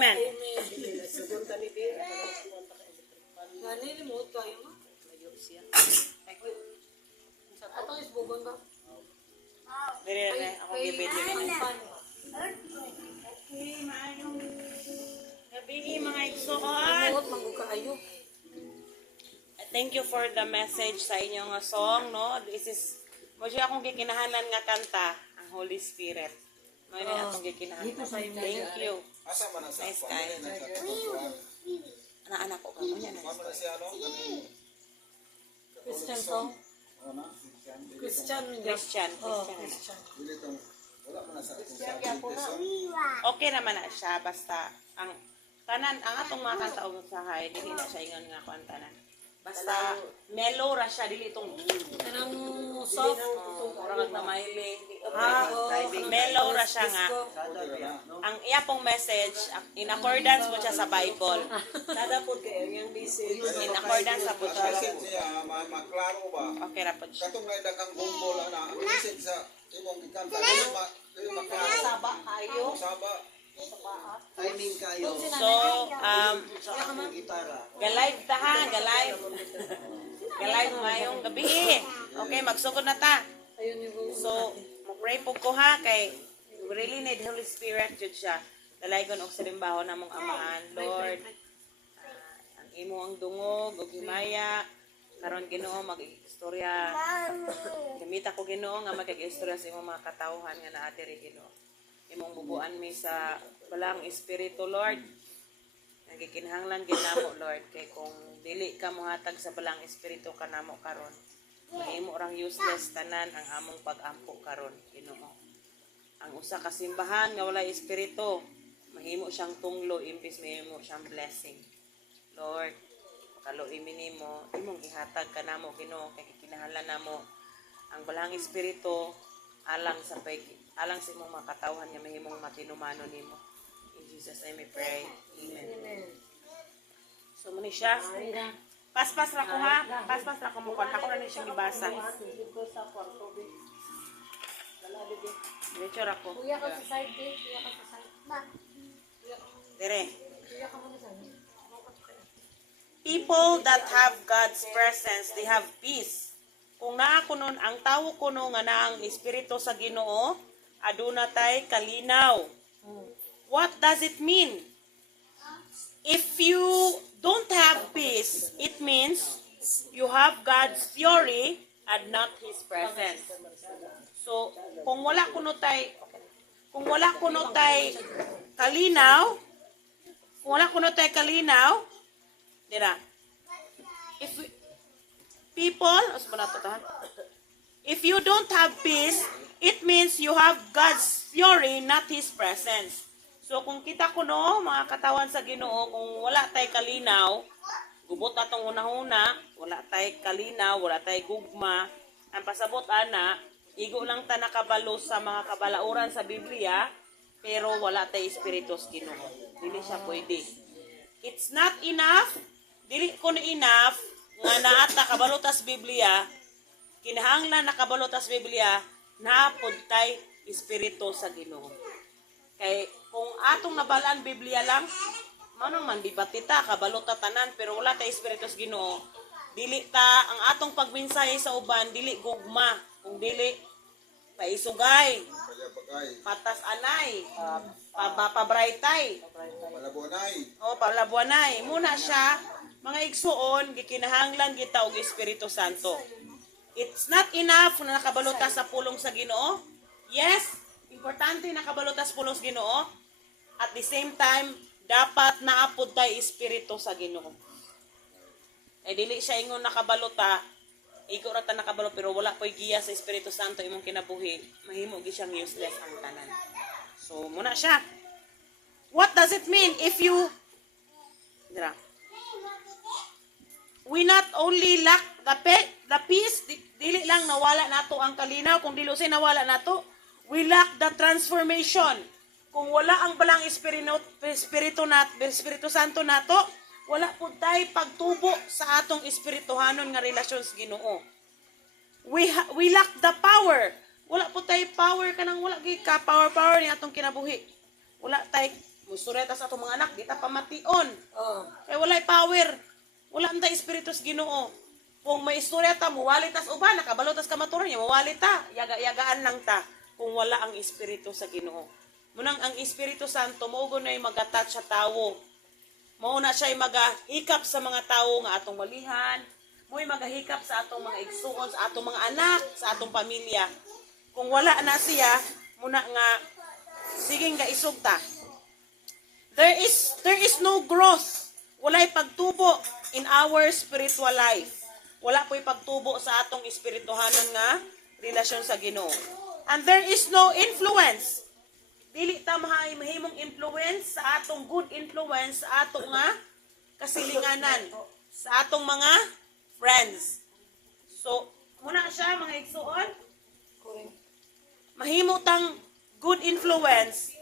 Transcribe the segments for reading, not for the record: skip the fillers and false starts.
Amen. Nanilimot kayo ma? Atong isbugon ba? Dire ako gibidyo din. Gabi mga igsoon. Limot, magkaayo. Thank you for the message sa inyong song, no? This is mo siya akong gikinahanan nga kanta, ang Holy Spirit. Mo ni akong gikinahanan. Thank you. Nice guy. Anak-anak ko ka mo niya. Christian song? Christian. Christian. Okay naman na siya, basta ang tanan, ang atong mga kanta og usahay, dili na siya ingon nga kanta na. Basta mellow ra siya, dili itong Kanang soft. orang na mahiling. Mellow ra siya nga. Ang iya pong message, in accordance mo siya sa Bible. Kada po kayo yung message. In accordance sa Bible. Message niya, maklaro ba? Okay ra po siya. Katong na dagang gumbol na, ang message sa imong gikanta, dili maklaro. Saba kayo. Saba. Timing kayo. So, Gitara. galive ta ha, galive. Galive ngayong gabi. Okay, magsugod na ta. Ayun yung So, mag-pray po ko ha, kay we really need Holy Spirit jud siya. Dalaygon og sirimbaho namong amahan, Lord. Ang imo ang dungog og himaya karon Ginoo mag-istorya. Gamita ko Ginoo nga mag-istorya sa imong mga katawhan nga naa diri Ginoo. Imong bubuan mi sa balang espiritu, Lord. Nagikinahanglan ginamo, Lord, kay kung dili ka mohatag sa balang espiritu kanamo karon, mahimo rang useless tanan ang among pag-ampo karon, Ginoo. Ang usa ka simbahan nga walay espiritu, mahimo siyang tunglo imbis mahimo siyang blessing. Lord, kaluoy-mi nimo, imong ihatag kanamo Ginoo, kay kinahanglan namo ang balang espiritu alang sa imong mga katawhan nga mahimong matinumano nimo. In Jesus name we pray. Amen. So muna siya. Paspas ra ko ha. Paspas ra ko mo kon. Ako na ni siyang ibasa. Diretso ra ko. Kuya ka sa side day. Kuya ka sa side. Dire. Kuya ka muna sa side. People that have God's presence, they have peace. Kung naa kunon ang tawo kuno nga naang espiritu sa Ginoo, aduna tay kalinaw. What does it mean? If you don't have peace, it means you have God's fury and not His presence. So, kung wala kuno tay kalinaw, dira. If you don't have peace, it means you have God's fury, not His presence. So kung kita ko no, mga katawan sa Ginoo, kung wala tay kalinaw, gubot atong una-una, wala tay kalinaw, wala tay gugma, ang pasabot ana, igo lang ta nakabalo sa mga kabalauran sa Biblia, pero wala tay espiritu sa Ginoo. Dili siya pwede. It's not enough, dili ko na enough nga naata kabalotas Biblia, kinahanglan nakabalotas Biblia, naapod tay espiritu sa Ginoo. Kay kung atong nabalaan Biblia lang, manong man debate ta kabalota tanan pero wala tay espiritu sa Ginoo, dili ta ang atong pagmensahe sa uban dili gugma, kung dili paisugay, patas anay, pabraytay, palabuanay. Muna siya, mga igsuon, gikinahanglan kita og Espiritu Santo. It's not enough na nakabalota sa pulong sa Ginoo. Yes, importante nakabalota sa pulong sa Ginoo. At the same time, dapat naapod tay Espiritu sa Ginoo. Dili siya ingon nakabalota, igo ra ta nakabalo pero wala po'y giya sa Espiritu Santo imong kinabuhi, mahimo gi siyang useless ang tanan. So muna siya. What does it mean if you we not only lack the peace, dili lang nawala nato ang kalinaw, kung dili say nawala nato, we lack the transformation. Kung wala ang balang Espiritu Santo nato, wala pud tay pagtubo sa atong espirituhanon nga relasyon sa Ginoo. We lack the power. Wala pud tay power kanang wala gyud ka power ni atong kinabuhi. Wala tay musureta sa atong mga anak, di ta pamation. Oh. Kaya walay power. Wala ang Espiritu sa Ginoo. Kung may istorya ta, muwalit tas uban, nakabalo tas kamaturan niya, muwalit ta, yaga-yagaan lang ta kung wala ang Espiritu sa Ginoo. Munang ang Espiritu Santo, maugo na yung mag-attach sa tao. Mauna siya yung magahikap sa mga tao nga atong malihan, mo'y magahikap sa atong mga igsuon, sa atong mga anak, sa atong pamilya. Kung wala na siya, muna nga, siging gaisog ta. There is no growth. Walay pagtubo in our spiritual life. Wala po'y pagtubo sa atong espirituhanon nga relasyon sa Ginoo. And there is no influence. Dili ta mahimong influence sa atong good influence sa atong nga kasilinganan, sa atong mga friends. So, muna siya mga igsuon, Correct. mahimo tang good influence.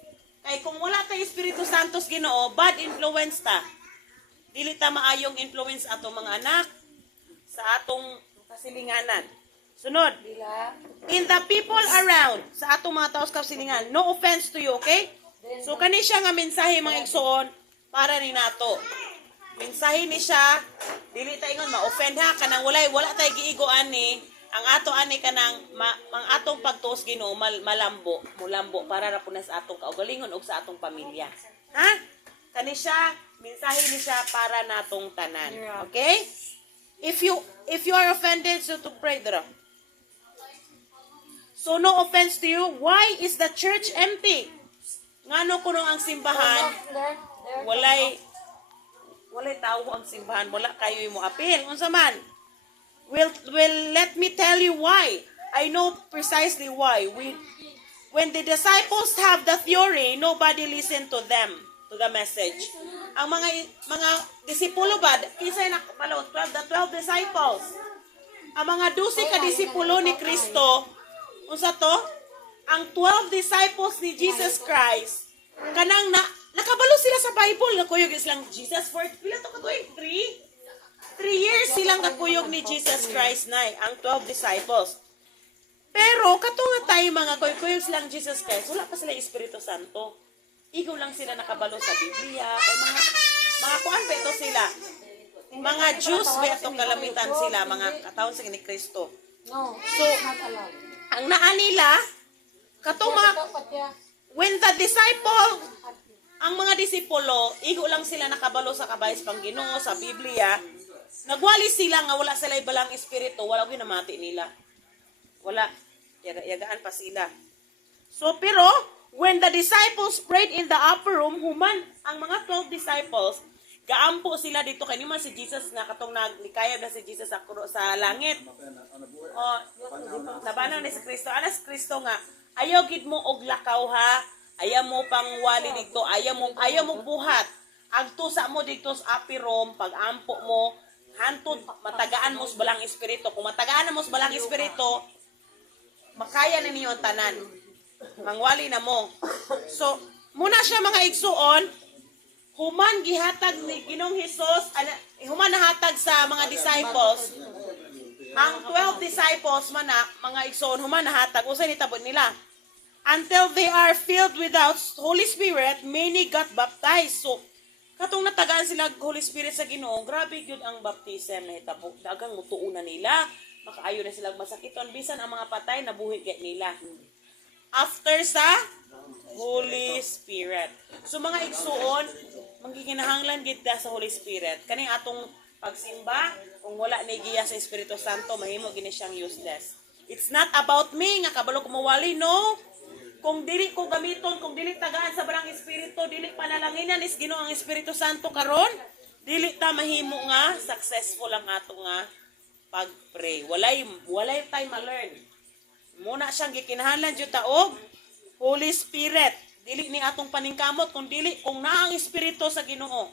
Kay kung wala tay Espiritu Santo sa Ginoo, bad influence ta. Dili ta maayong influence atong mga anak sa atong kasilinganan. Sunod, Dila. in the people around, sa atong mga taos kasilingan, no offense to you, okay? So kani siya nga mensahe mga igsoon para ni nato. Mensahe ni siya, dili ta ingon ma-offend ha kanang wala tay giigoan ni ang ato ani kanang ang atong pagtuos Ginoo malambo, mulambo para ra punas atong kaugalingon ug sa atong pamilya. Ha? Kani siya, mensahe ni siya para natong tanan. Okay? If you are offended, so to pray dira. So no offense to you. Why is the church empty? Ngano kuno ang simbahan There. walay tao ang simbahan, wala kayo mo apil. Unsa man? Will let me tell you why. I know precisely why. When the disciples have the theory, nobody listen to them, to the message. Ang mga disipulo ba, kinsa na malo 12 disciples. Ang mga 12 ka disipulo ni Kristo, unsa to? Ang 12 disciples ni Jesus Christ, kanang nakabalo sila sa Bible, nakuyog silang Jesus for pila to katuig 3 years silang nakuyog ni Jesus Christ na ang 12 disciples. Pero kato nga tayo mga kuyog silang Jesus Christ, wala pa sila Espiritu Santo. Igo lang sila nakabalo sa Biblia, kay mga kuan beto sila. Mga Jews beto kalamitan sila, mga katawon sa ni Kristo. No. So, Not allowed. ang naa nila katong mga when the disciple ang mga disipulo, igo lang sila nakabalo sa kabayas pang Ginoo sa Biblia. Nagwali sila nga wala sila ibalang espiritu, wala ginamati nila. Wala. Yagaan pa sila. So, pero, when the disciples prayed in the upper room, human, ang mga 12 disciples, gaampo sila dito kay naman si Jesus nga katong naglikayab na si Jesus sa langit. O, nabanaw ni si Kristo. Ana si Kristo nga, ayaw gid mo og lakaw ha. Ayaw mo pang wali dito. Ayaw mo buhat. Agtusa mo dito sa upper room, pag-ampo mo, hantod, matagaan mo sa balang espiritu. Kung matagaan mo sa balang espiritu, makaya na niyo ang tanan. Mangwali na mo. So, muna siya mga igsuon, human gihatag ni Ginoong Hesus, human nahatag sa mga disciples, ang 12 disciples man na, mga igsuon, human nahatag, usay nitabot nila. Until they are filled with the Holy Spirit, many got baptized. So, katong natagaan sila Holy Spirit sa Ginoo, grabe yun ang baptism na hitabo. Dagang mutuunan nila, makaayo na silang masakiton. Bisan ang mga patay, nabuhi kaya nila. After sa Holy Spirit. So mga igsuon, manggiginahanglan kita sa Holy Spirit. Kaning atong pagsimba, kung wala ni giya sa Espiritu Santo, mahimo gini siyang useless. It's not about me, nga kabalo ko mawali, no? Kung dili ko gamiton, kung dili tagaan sa barang Espiritu, dili panalanginan is Ginoo ang Espiritu Santo karon, dili ta mahimo nga successful ang ato nga pag-pray. Walay tayo ma-learn. Muna siyang gikinahanglan jud ta og Holy Spirit. Dili ni atong paningkamot kung na ang Espiritu sa Ginoo.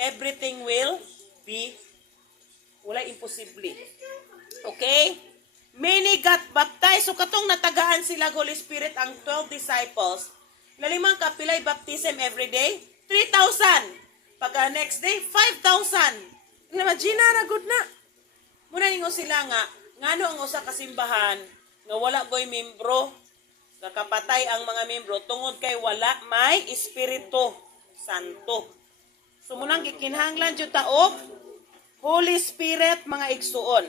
Everything will be walay imposible. Okay? Many got baptized. So katong natagaan sila Holy Spirit ang 12 disciples. Lalimang kapilay baptism every day? 3,000. Pagka next day, 5,000. Imagine na good na. Muna ningo sila nga, ngano ang usa ka simbahan nga wala goy membro, kakapatay ang mga membro tungod kay wala may Espiritu Santo. So munang gikinahanglan jud ta og Holy Spirit mga igsuon.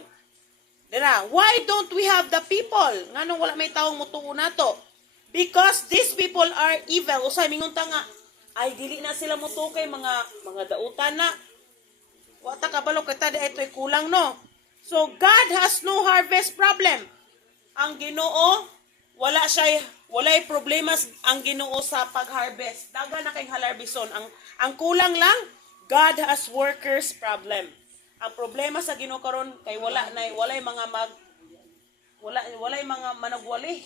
Dira, why don't we have the people? Nganong wala may taong mutuo nato? Because these people are evil. Usay mingon ta nga, ay dili na sila mutuo kay mga dautan na. Wa ta kabalo kay ta ito'y kulang no. So God has no harvest problem. Ang Ginoo walay problema ang Ginoo sa pag-harvest. Daga na kay halarbison. Ang kulang lang, God has workers problem. Ang problema sa Ginoo karon kay walay mga managwali.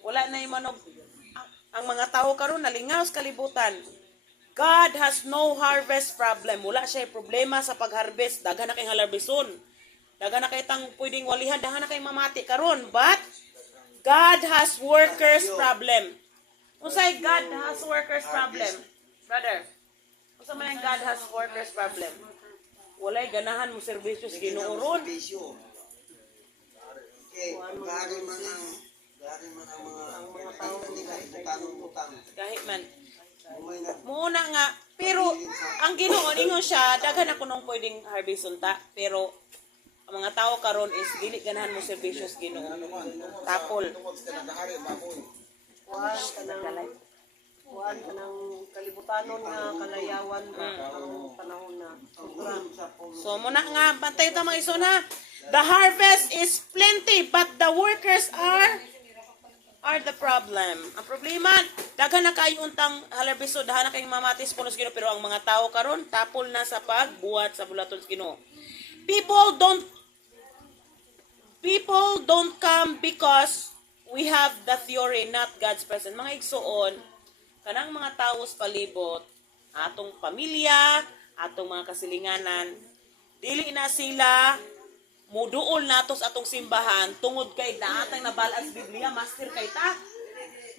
Wala na ang mga tao karon nalingaw sa kalibutan. God has no harvest problem. Wala siya problema sa pag-harvest. Daghan na kay halarbison. Daghan na kay tang pwedeng walihan, daghan na kay mamati karon. But God has workers problem. Unsay God has workers problem? Brother, unsa man ang God has workers problem? Walay ganahan mo serbisyo sa Ginoo ron. Okay, gari man ang mga tao nila utang. Kahit man. Umay na. Muna nga, pero ang Ginoo ingon siya, daghan ako nung pwedeng harveston ta, pero ang mga tao karon is dili ganahan mo serbisyo sa Ginoo. Tapol. Tungkol sa nagahari, baboy. Kuan ka ng kalibutanon nga kalayawan ba ang panahon na. So muna nga, bantay ta mga ison ha. The harvest is plenty, but the workers are the problem. Ang problema, daghan na kayo untang harvest, daghan na kayong mamatis puno sa Ginoo, pero ang mga tao karon tapol na sa pagbuhat sa bulaton sa Ginoo. People don't come because we have the theory, not God's presence. Mga igsuon, kanang mga tao sa palibot, atong pamilya, atong mga kasilinganan, dili na sila muduol nato sa atong simbahan tungod kay daatang nabalas Biblia, master kay ta.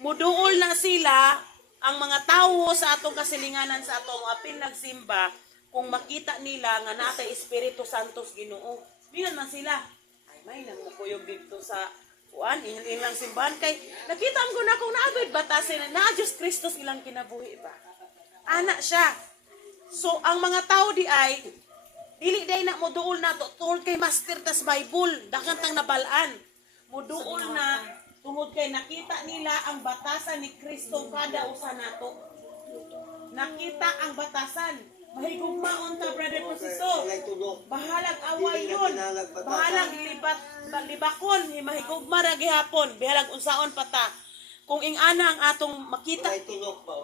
Muduol na sila ang mga tao sa atong kasilinganan sa atong apil nagsimba kung makita nila nga natay Espiritu Santo sa Ginoo. Mingon man sila, ay may nangukuyog dito sa kuan ilang simbahan kay nakita ko na kung naagod batasin na Diyos Kristus ilang kinabuhi ba. Ana siya. So ang mga tao di ay dili day na moduol na tungod kay master tas Bible, daghang tang nabalaan. Moduol na tungod kay nakita nila ang batasan ni Kristo kada usa nato. Nakita ang batasan. Mahigugmaon ta, brother Prosiso. Bahalag away yun. Bahalag libakon. Mahigugma ra gihapon. Bahalag unsaon pa ta. Kung ingana ang atong makita.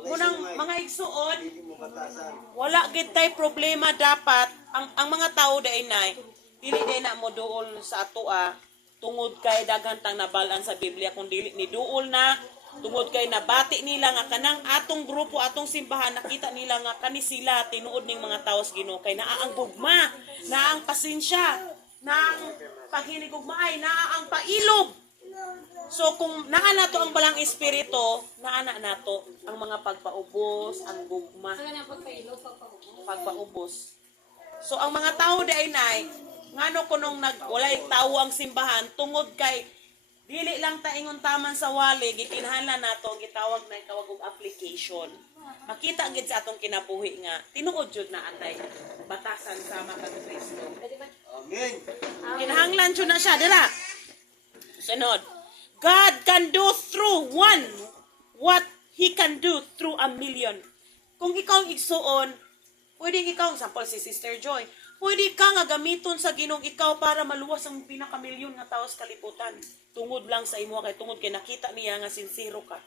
Munang mga igsuon, wala gid tay problema dapat. Ang mga tao day nay, dili day na mo duol sa atoa tungod kay daghan tang nabalaan sa Biblia, kung dili ni duol na tungod kay nabati nila nga kanang atong grupo, atong simbahan, nakita nila nga kani sila tinuod ning mga tawo sa Ginoo kay naa ang gugma, naa ang pasensya, naa ang paghinigugmaay, naa ang pailog. So kung naa nato ang balang espiritu, naa na nato ang mga pagpaubos, ang gugma, Saan ang pagpailog, pagpaubos. So ang mga tao day nay, ngano kunong walay tawo ang simbahan tungod kay dili lang ta ingon taman sa wali, gikinahanglan nato gitawag na tawag og application. Makita gid sa atong kinabuhi nga tinuod jud na atay batasan sama kag Kristo. Amen. Kinahanglan jud na siya dira. Sunod. God can do through one what He can do through a million. Kung ikaw igsuon, pwede ikaw, sample si Sister Joy, pwede ka nga gamiton sa Ginoo ikaw para maluwas ang pinakamilyon nga tawo sa kalibutan. Tungod lang sa imo kay tungod kay nakita niya nga sincero ka.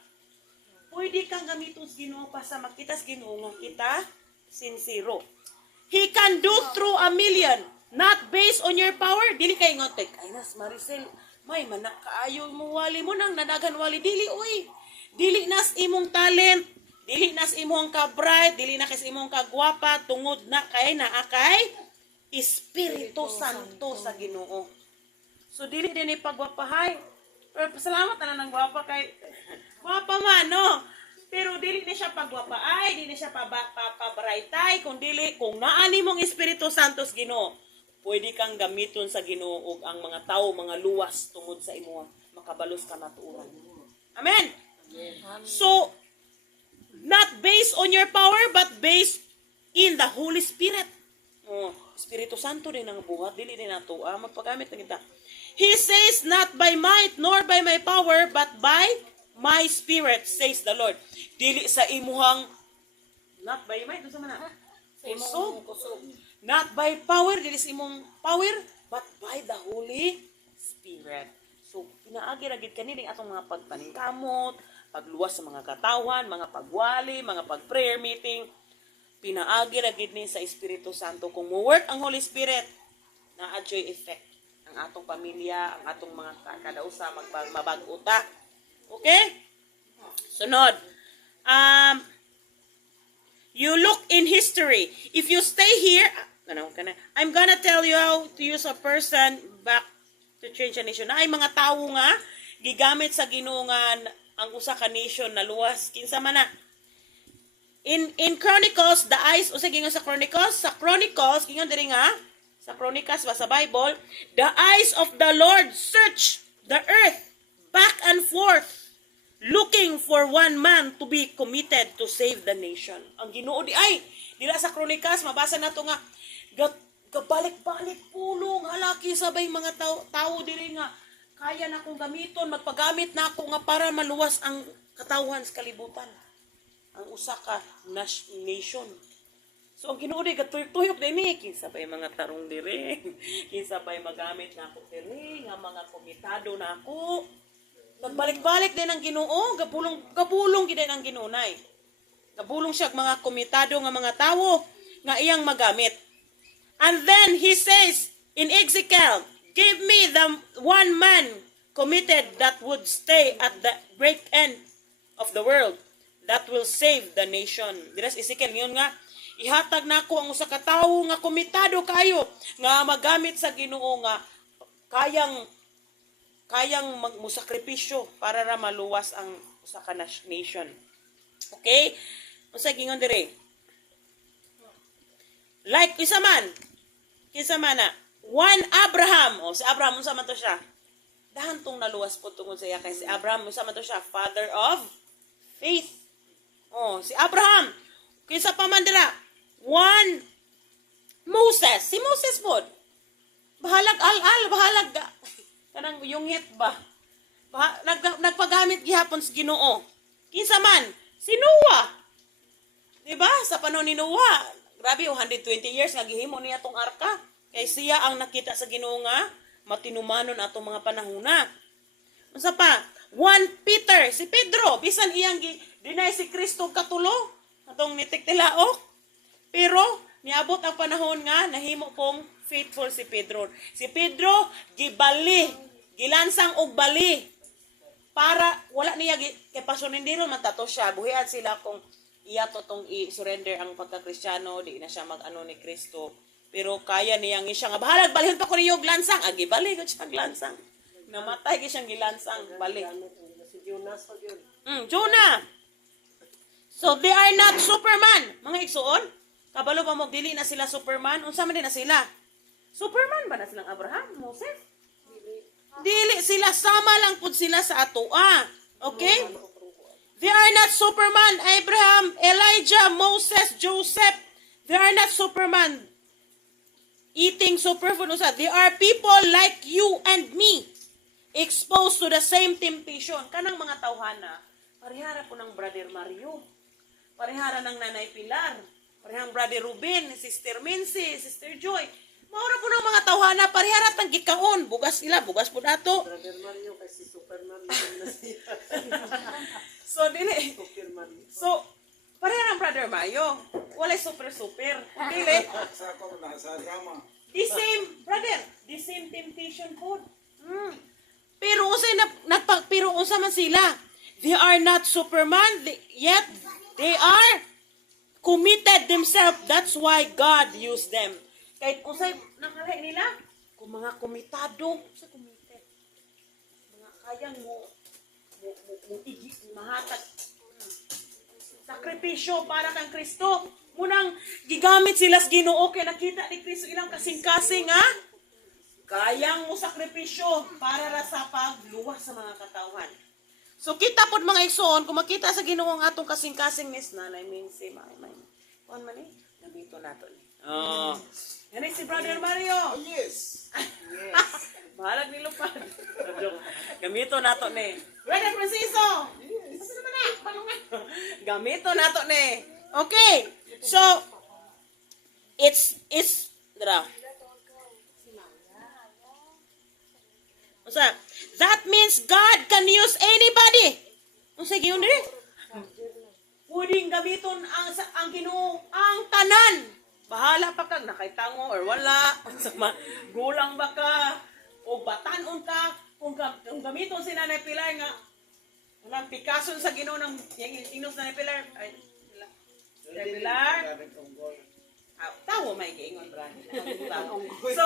Pwede kang gamiton sa Ginoo pa sa makita sa Ginoo nga kita sincero. He can do through a million, not based on your power. Dili kay ngotek, ay nas Maricel, may manak kaayo mo wali mo nang nadagan wali dili oy. Dili nas imong talent, dili nas imong ka bright, dili na kay imong ka gwapa, tungod na kay naa kay Espiritu Santo sa Ginoo. So dili din ipagwapahay. Pero salamat na nang gwapa kay gwapa man no. Pero dili ni siya pagwapaay, dili siya pabrightay, kung naani mong Espiritu Santo sa Ginoo, pwede kang gamiton sa Ginoo og ang mga tao mga luwas tungod sa imo makabalos ka natuuran. Amen. So, not based on your power, but based in the Holy Spirit. Oh, Espiritu Santo din ang buhat, dili din nato magpagamit na kita. He says, not by might nor by my power, but by my Spirit, says the Lord. Dili sa imuhang, not by might, doon sa mana? Kusog. Not by power, dili sa imong power, but by the Holy Spirit. So, pinaagi-ragid kanining atong mga pagpaningkamot, pagluwas sa mga katawan, mga pagwali, mga pag-prayer meeting, pinaagi-ragid ni sa Espiritu Santo. Kung mo-work ang Holy Spirit, na-adjoy effect ang atong pamilya, ang atong mga kadausa, mabaguta. Okay? Sunod. You look in history. If you stay here, I'm gonna tell you how to use a person back to change a nation. Na ay mga tawo nga, gigamit sa ginungan ang usa ka nation na luwas. Kinsa man na. In Chronicles, the eyes, o sige sa Chronicles, gingon diri nga, sa Chronicles ba sa Bible, the eyes of the Lord search the earth back and forth, looking for one man to be committed to save the nation. Ang Ginoo di ay, dila sa Chronicles, mabasa na to nga, gabalik-balik pulong, halaki sabay mga tao diri nga, kaya na akong gamiton, magpagamit na ako nga para maluwas ang katawan sa kalibutan. Ang usa ka nation. So, ang Ginoo di, gatuyok din eh, kinsabay mga tarong diri, kinsabay magamit na ako diri, nga mga komitado na ako, nagbalik-balik din ang Ginoo, gabulong gid ang Ginunay. Gabulong siya mga komitado nga mga tawo nga iyang magamit. And then he says in Ezekiel, give me the one man committed that would stay at the great end of the world that will save the nation. Diras Ezekiel ngayon nga ihatag nako ang usa ka tawo nga komitado kayo nga magamit sa Ginoo nga kayang musakripisyo para ra maluwas ang usa ka nation. Okay? Unsa gingon dire? Like kinsa man na one Abraham. Si Abraham unsa man to siya? Dahan tong naluwas po tungod sa iya kay si Abraham unsa man to siya? Father of faith. Si Abraham. Kinsa pa man dira? One Moses. Si Moses pod. Bahalag bahalag kanang yungit ba? Nagpagamit gihapon sa Ginoo. Kinsa man? Si Noah. Diba? Sa panahon ni Noah, grabe 120 years nga gihimo niya tong arka. Kay siya ang nakita sa Ginoo nga matinumanon atong mga panahona. Unsa pa? One Peter, si Pedro, bisan iyang deny si Kristo katulo atong nitiktilaok. Pero niabot ang panahon nga nahimo pong faithful si Pedro. Si Pedro gilansang og bali para wala niya kay pasunindiro man tato siya buhian sila kung iya totong i-surrender ang pagka-Kristiyano, di na siya mag-ano ni Kristo, pero kaya niyang siya nga bahalag balhin pa ko niyo glansang bali ko siya glansang namatay gyud siyang gilansang bali Si Jonas pa yun. Jonah. So they are not Superman mga igsuon, kabalo pa mo dili na sila Superman, unsa man din na sila Superman ba na silang Abraham, Moses? Dili sila, sama lang pud sila sa atoa. Okay? They are not Superman, Abraham, Elijah, Moses, Joseph. They are not Superman. Eating superfood. They are people like you and me. Exposed to the same temptation. Kanang mga tawhana, parihara po ng Brother Mario. Parihara ng Nanay Pilar. Parihang Brother Ruben, Sister Mincy, Sister Joy. Maura po ng mga tawhana, parihara tang gikaon. Bugas po dato. Brother Mario kasi Superman. So, dili. Superman. So, parehara ng Brother Mario. Walay super. Dili. Sa drama. The same, brother. The same temptation food. Pero unsa man sila. They are not Superman, yet they are committed themselves. That's why God used them. Kahit unsay nakalahi nila, kung mga komitado, sa committed. Mga kayang mo mahatag sakripisyo para kang Kristo. Munang gigamit sila sa Ginoo kay nakita ni Kristo ilang kasing-kasing ha. Kayang mo sakripisyo para ra sa pagluwas sa mga katawhan. So kita pod mga igsoon, kung makita sa Ginoo ang atong kasing-kasingnes na, I mean si may kuan man ni, gamito nato ni. Oh. Yan si Brother Mario. Yes. Bahalag ni Lupad. Gamito nato ni. Brother Francisco. Yes. Gamito nato ni. Okay. So it's dra. That means God can use anybody. Unsa gyud diri? Pwedeng gamiton ang Ginoo ang tanan. Bahala pa kag nakaitango or wala. Unsa gulang ba ka o batanon ka kung gamiton si Nanay Pilar nga walang Picasso sa Ginoo ng inos na Nanay Pilar. Ay, Nanay Pilar. Tawo may giingon bra. So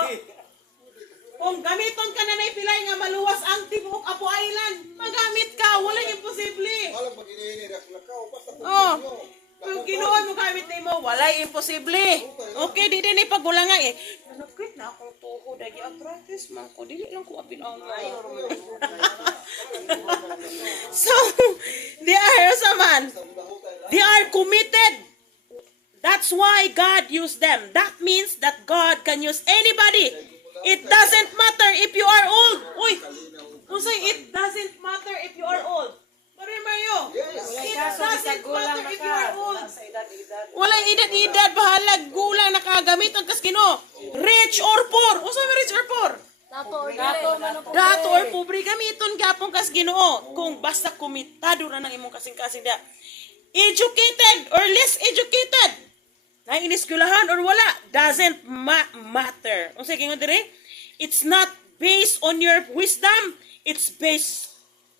kung gamiton ka na Pilar nga maluwas ang tibuok Apo Island, magamit ka, walang imposible. Walang pag-inini lakaw basta Oh. Kung Ginoo mo gamit nimo, walay imposible. Okay, di din ipagulangan eh. Nanakit na akong tuhod dagi arthritis man ko, dili lang ko apil ang So, they are committed. That's why God used them. That means that God can use anybody. It doesn't matter if you are old. Uy, it doesn't matter if you are old. Brother Mario, it doesn't matter if you are old. Walang edad-edad, bahalag, gulang, nakagamiton kas Ginoo. Rich or poor. Usa may rich or poor? Dato or pobre, gamiton gapon kas Ginoo. Kung basta komitado ra nang imong kasing-kasing da. Educated or less educated. Na iniskulahan or wala, doesn't matter. Unsa gingon dire? It's not based on your wisdom, it's based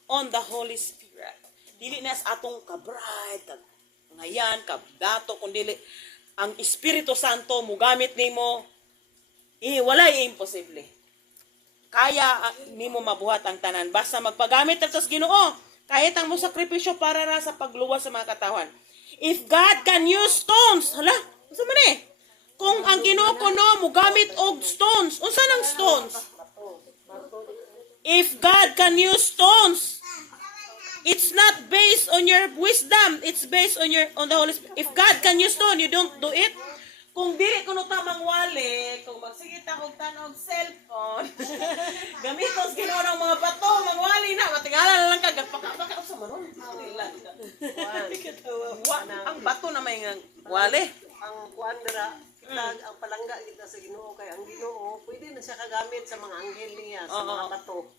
on the Holy Spirit. Dili na sa atong kabride, ngayan, kabdato, kundi ang Espiritu Santo mo gamit nimo, wala imposible. Kaya nimo mabuhat ang tanan basta magpagamit ta sa Ginoo. Kahit ang mo sakripisyo para ra sa pagluwas sa mga katawan. If God can use stones, hala, unsa man eh? Kung ang Ginoo kuno mo gamit og stones, unsa nang stones? If God can use stones, it's not based on your wisdom, it's based on the Holy Spirit. If God can use stone, you don't do it. Kung dili kuno ta mangwali, kung magsigit ako tanog cellphone, gamitos Ginoo ng mga bato, mangwali na, matingala lang kag paka sa maron. Ang bato na may wali. Ang kuan dira, ang palangga kita sa Ginoo kay ang Ginoo pwede na siya kagamit sa mga anghel niya sa mga bato.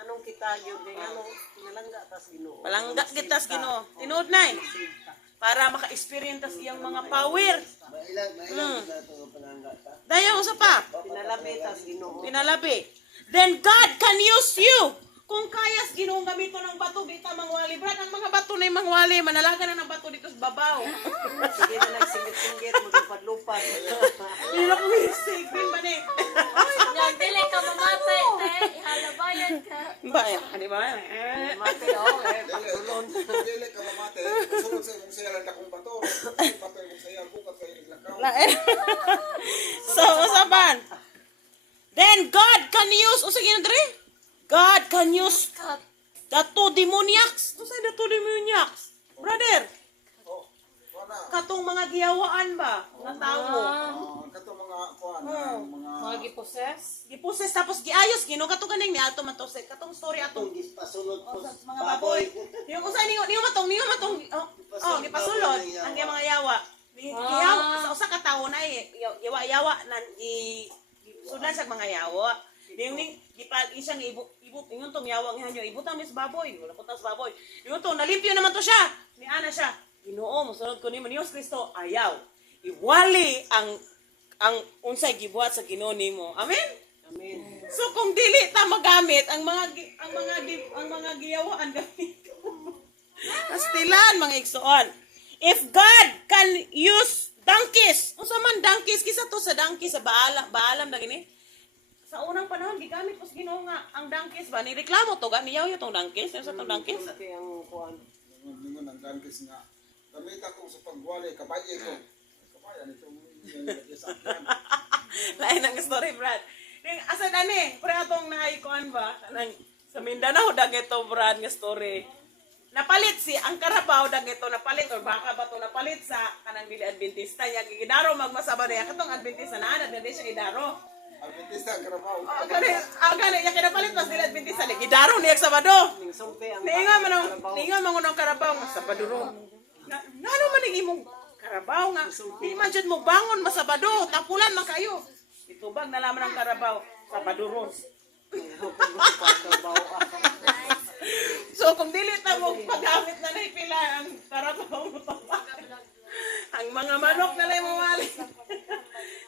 Anong kita gyud kay anong pinalangga tas Ginoo. Palangga kita sa Ginoo. Tinuod nay. Para maka-experience iyang mga power. Mailang ito panangga ta. Dayo usa pa. Pinalabi tas Ginoo. Pinalabi. Then God can use you. Kung kayas Ginoong gamiton ng bato, di ta mangwali. Brad, ang mga bato na yung mangwali, manalaga na ng bato dito sa babaw. Sige na nagsingit-singit, magupad-lupad. Hindi na ko hisigin ba ni? Yang dili ka mamatay, te. Ihalabayan ka. Ba, di ba? Mati, pagulon. Dili ka mamate. Sunod sa imong sayalan na kung bato. Bato imong sayal bukat kayo naglakaw. So, usapan. Then God can use, usa ginadre? God can use the two demoniacs. Ano sa'yo the two demoniacs? Brother, katong mga giyawaan ba? Nga tao. Kato mga kuan, mga Mga giposes. Giposes tapos giayos. Gino katong ganing ni ato man to. Katong story atong Pasulod ko mga baboy. Yung usa niyo matong. Gipasulod ang mga yawa. Giyawa sa usa ka tawo na yawa na sudan sa mga yawa. Yung gipal isang ibut ingon tong yawa nga nyo ibutang mis baboy, wala putas baboy. Ingon to nalimpyo naman to siya. Ni ana siya. Ginoo mo sunod ko nimo Dios Kristo ayaw. Iwali ang unsay gibuhat sa Ginoo nimo. Amen. Amen. So kung dili ta magamit ang mga giyawaan gamit. Astilan mga igsoon. If God can use donkeys, unsa man donkeys kisa to sa donkey sa baalam na gini. Sa unang panahon gigamit ko sa Ginoo nga ang donkeys ba ni reklamo to ganiyaw yo tong donkeys, sa tong donkeys. Kaya ang kuan. Ningon ang dankis nga. Gamita ko sa pagwali, kabaye ko. Kabayan itong sakyan. Lain ang story, Brad. Ning asa dani, pre atong naikuan ba? Kanang sa Mindanao dagito Brad nga story. napalit si ang karabaw dagito napalit or baka ba to napalit sa kanang dili Adventista ya gidaro magmasaba niya katong Adventista na Adventista gidaro. Adventista Karabaw. Agani ya kinapalit mas dili Adventista ni gidaro niya Sabado. Ning sumpe ang Ninga man unang karabaw nga Sabado ro. Ngano man ning imong karabaw nga di man jud mo bangon masabado tapulan man kayo. Itubag na lamang ang karabaw Sabado ro. So kung dili ta mo paggamit na pila ang karabaw mo pa. Ang mga manok na lay mawali.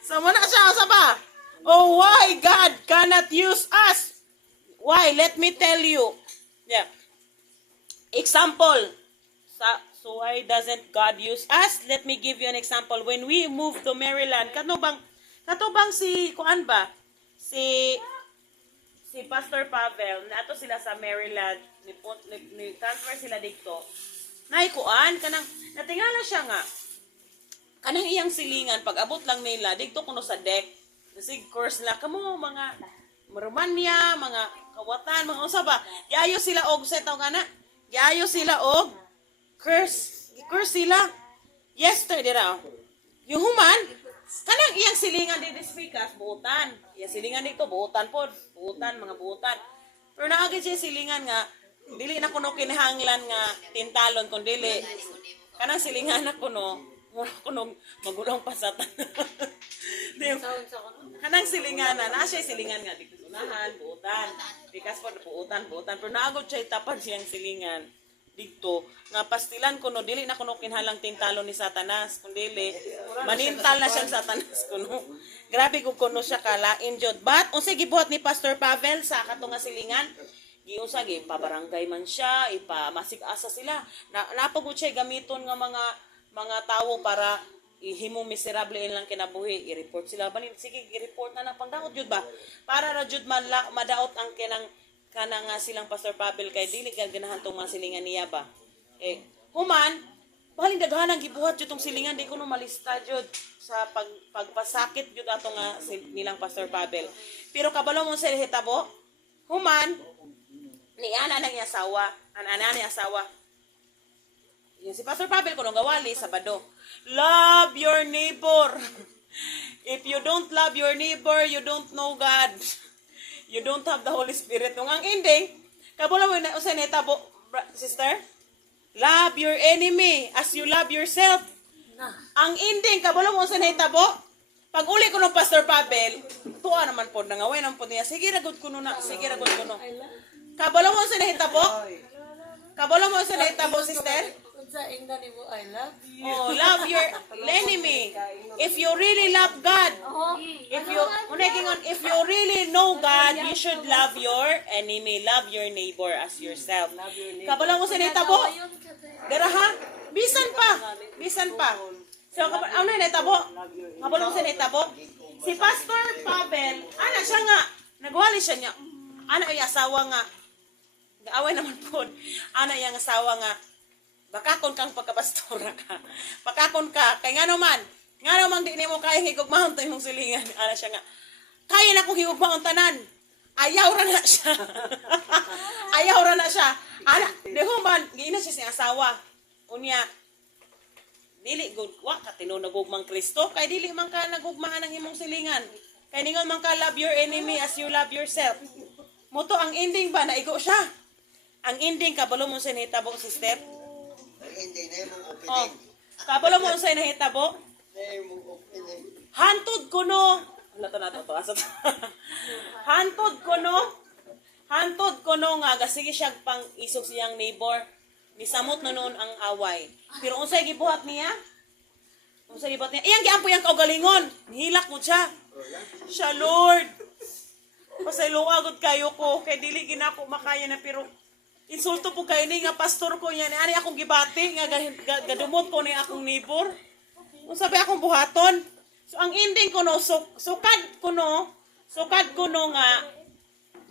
So mo na siya usa ba? Oh why God cannot use us? Why? Let me tell you. Yeah. Example. So why doesn't God use us? Let me give you an example. When we moved to Maryland, katubang si kuan ba? Si Pastor Pavel, nato sila sa Maryland, ni transfer sila dito. Naikuan kanang natingala siya nga. Kanang iyang silingan pag abot lang nila dito kuno sa deck. Kasi course na kamo mga Romania, mga kawatan, mga usa ba? Yayo sila og sa taw kana. Yayo sila og curse sila. Yesterday raw. Yung human kanang iyang silingan di speakers buutan. Iyang silingan dito buutan pod, buutan mga buutan. Pero naagid siya silingan nga dili na kuno kinahanglan nga tintalon kun dili. Kanang silingan na kuno magulong pasatan. Kanang silingan na siya silingan nga dito unahan buutan. Bikas pod buutan. Pero naagod siya tapad siyang silingan dito nga pastilan kuno dili na kuno kinhalang tintalon ni Satanas kundi manintal na siya Satanas kuno. Grabe ko kuno siya kalain jud. But unsa gibuhat ni Pastor Pavel sa kato nga silingan? Giusa gi pabarangay man siya, ipamasig-asa sila. Napagud siya gamiton nga mga tawo para ihimo miserable ilang kinabuhi, i-report sila balin. Sige, i-report na pangdaot jud ba? Para ra jud madaot ang kanang silang Pastor Pavel kay dili ka ganahan tong mga silingan niya ba. Human baling daghanang gibuhat jud tong silingan di kuno malista jud sa pagpasakit jud ato nga nilang Pastor Pavel. Pero kabalo mo sa hitabo, human ni ana nang asawa, ana ni asawa. Yung si Pastor Pavel kuno gawali Sabado. Love your neighbor. If you don't love your neighbor, you don't know God. You don't have the Holy Spirit. Nung ang ending, kabula mo na usay netabo, sister. Love your enemy as you love yourself. Ang ending, kabula mo usay netabo. Pag uli ko ng Pastor Pavel, tuwa naman po, nangaway naman po niya. Sige, ragot ko na. Kabula mo usay netabo. Kabula mo usay netabo, sister. Sa ingda ni mo, I love you. Oh, love your enemy. If you really love God, if you really know God, you should love your enemy, love your neighbor as yourself. Kabalo mo sa netabo. Dara ha? Bisan pa. So ano na netabo? Kabalo mo sa netabo. Si Pastor Pavel, ana siya nga, nagwali siya niya. Ana ay asawa nga. Gaaway naman po. Ana yang asawa nga. Bakakon kang pagkapastora ka. Bakakon ka. Kay nga naman di mo kaya higugmahon to yung silingan. Ana siya nga. Kaya na kong higugmahon tanan. Ayaw ra na siya. Ana, di human, giina siya si asawa. Unya, dili good wa ka tinunagugmang Kristo. Kay dili man ka nagugmahan ng himong silingan. Kay ningon man ka love your enemy as you love yourself. Moto ang ending ba naigo siya. Ang ending kabalo mo sa nahitabo sister. Hindi na yung Oh, opening. kabalo mo sa nahitabo. Na yung opening. Hantod kuno. Lato na to asat. Hantod kuno nga gasige siya pang isog siyang neighbor. Nisamot na noon ang away. Pero unsay gibuhat niya? Iyang giampo yang kaugalingon. Nihilak mo siya. Siya Lord. Pasayloagod kayo ko kay dili ginako makaya na pero insulto po kayo ni nga pastor ko yan. Ani akong gibati nga gadumot ko ni akong neighbor. Kung sabi akong buhaton. So ang ending ko no, sukad ko no nga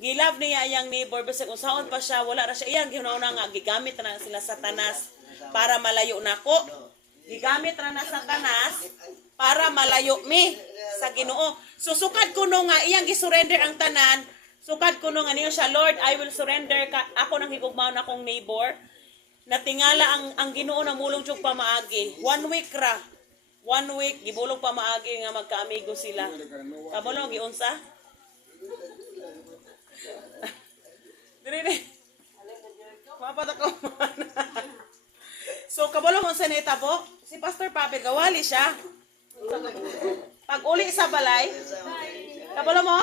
gilab niya iyang neighbor basta kung saan pa siya wala ra siya iyang ginauna nga gigamit na sila Satanas para malayo nako. Gigamit ra na Satanas para malayo mi sa Ginoo. So sukad ko no nga iyang gisurrender ang tanan. Sukad ko no nga niyo siya, Lord, I will surrender ka. Ako nang higugmaon akong neighbor. natingala ang Ginoo na mulong jud pamaagi. 1 week ra. 1 week gibulong pamaagi nga magkaamigo sila. Kabalo giunsa? Dire. Mapat ako. So kabalo mo sa netabo, si Pastor Pavel gawali siya. Pag uli sa balay, kabalo mo?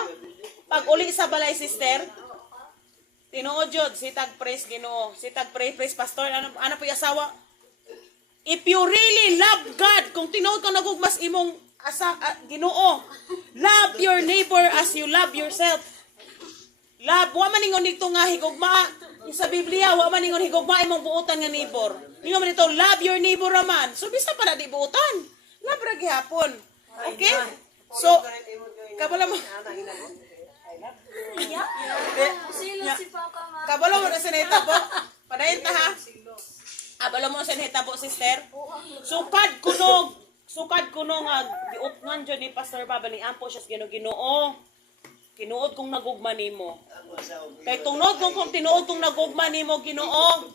Pag uli sa balay, sister, tinuod yun, si tag praise Ginoo, si tag praise pastor, ano po yung asawa? If you really love God, kung tinuod ka nagugmas imong Ginoo, love your neighbor as you love yourself. Love, wa man ningon dito nga higugma, sa Biblia, wa man ningon higugma imong buutan nga neighbor. Ningon man dito, love your neighbor raman. So, bisa pa na di buutan. Love ra gihapon. Okay? So, kabala mo. Sila si Papa Ma. Kabalo mo na sa netabo. Padayon ta ha. Abalo mo na sa netabo, sister. Sukad kuno nga giupngan jud ni Pastor Pavel ni ampo siya sa Ginoo. Tinuod kong nagugma nimo. Kay tungod kung tinuod kong nagugma nimo Ginoo.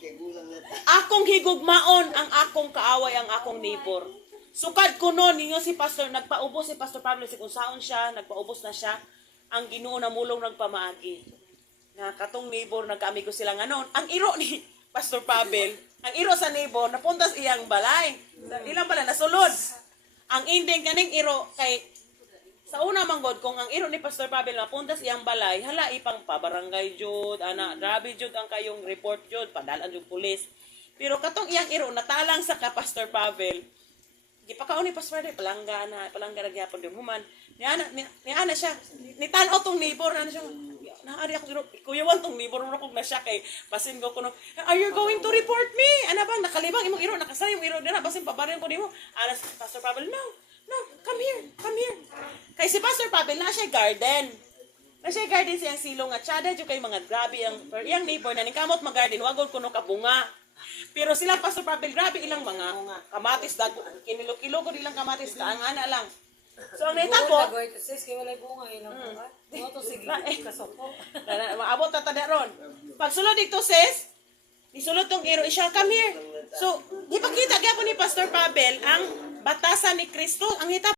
Akong higugmaon ang akong kaaway, ang akong neighbor. Sukad kuno ninyo si Pastor, nagpaubos si Pastor Pablo si kung saon siya, nagpaubos na siya. Ang Ginoo na mulong nagpamaagi. Na katong neighbor nagkaamigo sila nganon. Ang iro ni Pastor Pavel, ang iro sa neighbor napunta sa iyang balay. Ilang pala nasulod. Ang ending kaning iro kay sa una manggod kung ang iro ni Pastor Pavel napunta sa iyang balay, hala ipang pabarangay jud, ana grabe jud ang kayong report jud, padalan jud pulis. Pero katong iyang iro natalang sa ka Pastor Pavel, gipakaon ni Pastor Pavel palangga na gyapon din human. Ni ana siya, ni tan-aw tong neighbor na siya. Naari ako dito, kuyawan tong neighbor mo kog na siya kay basin ko kuno. Are you going to report me? Ana bang nakalibang imong iro, nakasayong iro dira basin pabaryan ko nimo. Ana Pastor Pavel, no, come here. Kay si Pastor Pavel na siya garden. Na siya garden siyang silong at tsada jud kay mga grabe ang neighbor na ni kamot mag-garden wagod kuno ka bunga. Pero sila Pastor Pavel grabe ilang mga kamatis dago kinilo-kilo ko ilang kamatis ka ang ana lang. So ang naitabo, Sis, kaya walay bunga ilang bunga. Mo to sige. Kasoko. maabot ta tada ron. Pag sulod dito sis, isulod tong iro siya come here. So, ipakita gyapon ni Pastor Pavel ang batasan ni Kristo. Ang hitabo